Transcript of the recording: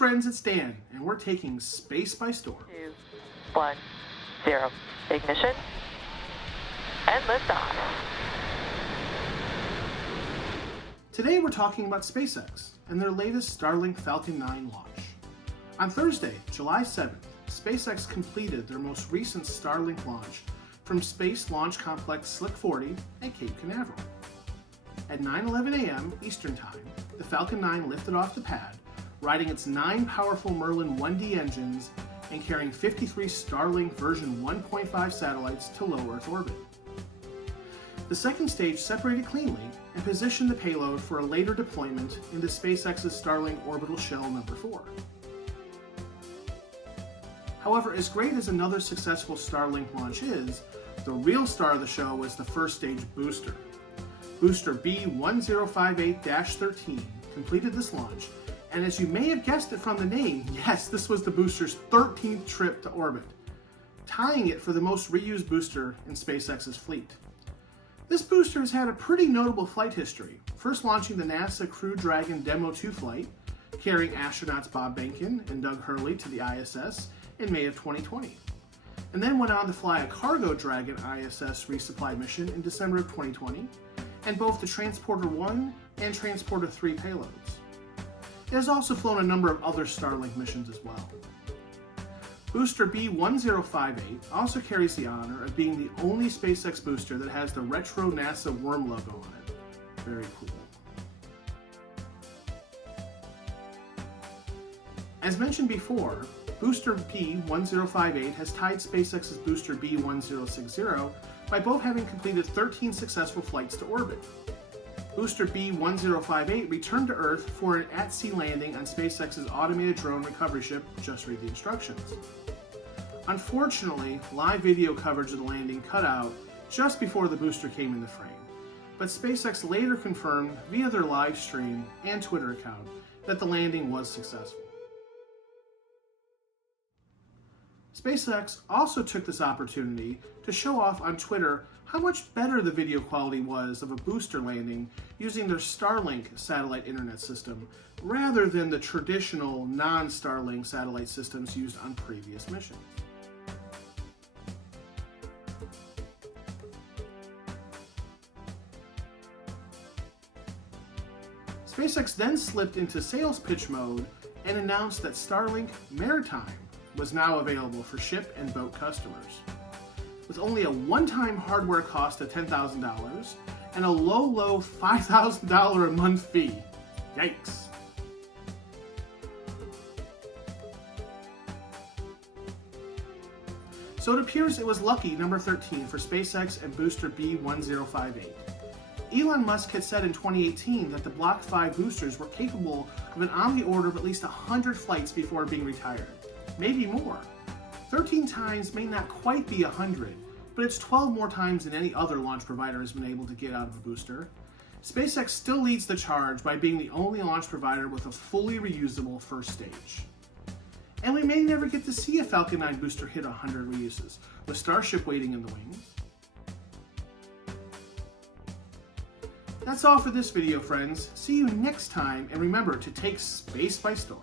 friends, it's Dan, and we're taking space by storm. 2, 1, 0. Ignition. And liftoff. Today we're talking about SpaceX and their latest Starlink Falcon 9 launch. On Thursday, July 7th, SpaceX completed their most recent Starlink launch from Space Launch Complex Slick 40 at Cape Canaveral. At 9:11 a.m. Eastern Time, the Falcon 9 lifted off the pad, riding its 9 powerful Merlin 1D engines and carrying 53 Starlink version 1.5 satellites to low Earth orbit. The second stage separated cleanly and positioned the payload for a later deployment into SpaceX's Starlink Orbital Shell number 4. However, as great as another successful Starlink launch is, the real star of the show was the first stage booster. Booster B1058-13 completed this launch, and as you may have guessed it from the name, yes, this was the booster's 13th trip to orbit, tying it for the most reused booster in SpaceX's fleet. This booster has had a pretty notable flight history, first launching the NASA Crew Dragon Demo 2 flight, carrying astronauts Bob Behnken and Doug Hurley to the ISS in May of 2020, and then went on to fly a Cargo Dragon ISS resupply mission in December of 2020, and both the Transporter 1 and Transporter 3 payloads. It has also flown a number of other Starlink missions as well. Booster B1058 also carries the honor of being the only SpaceX booster that has the retro NASA worm logo on it. Very cool. As mentioned before, Booster B1058 has tied SpaceX's Booster B1060 by both having completed 13 successful flights to orbit. Booster B1058 returned to Earth for an at-sea landing on SpaceX's automated drone recovery ship, Just Read the Instructions. Unfortunately, live video coverage of the landing cut out just before the booster came into frame, but SpaceX later confirmed via their live stream and Twitter account that the landing was successful. SpaceX also took this opportunity to show off on Twitter how much better the video quality was of a booster landing using their Starlink satellite internet system rather than the traditional non-Starlink satellite systems used on previous missions. SpaceX then slipped into sales pitch mode and announced that Starlink Maritime was now available for ship and boat customers. With only a one-time hardware cost of $10,000 and a low $5,000 a month fee. Yikes. So it appears it was lucky number 13 for SpaceX and Booster B1058. Elon Musk had said in 2018 that the Block 5 boosters were capable of an on the order of at least 100 flights before being retired. Maybe more. 13 times may not quite be 100, but it's 12 more times than any other launch provider has been able to get out of a booster. SpaceX still leads the charge by being the only launch provider with a fully reusable first stage. And we may never get to see a Falcon 9 booster hit 100 reuses, with Starship waiting in the wings. That's all for this video, friends. See you next time, and remember to take space by storm.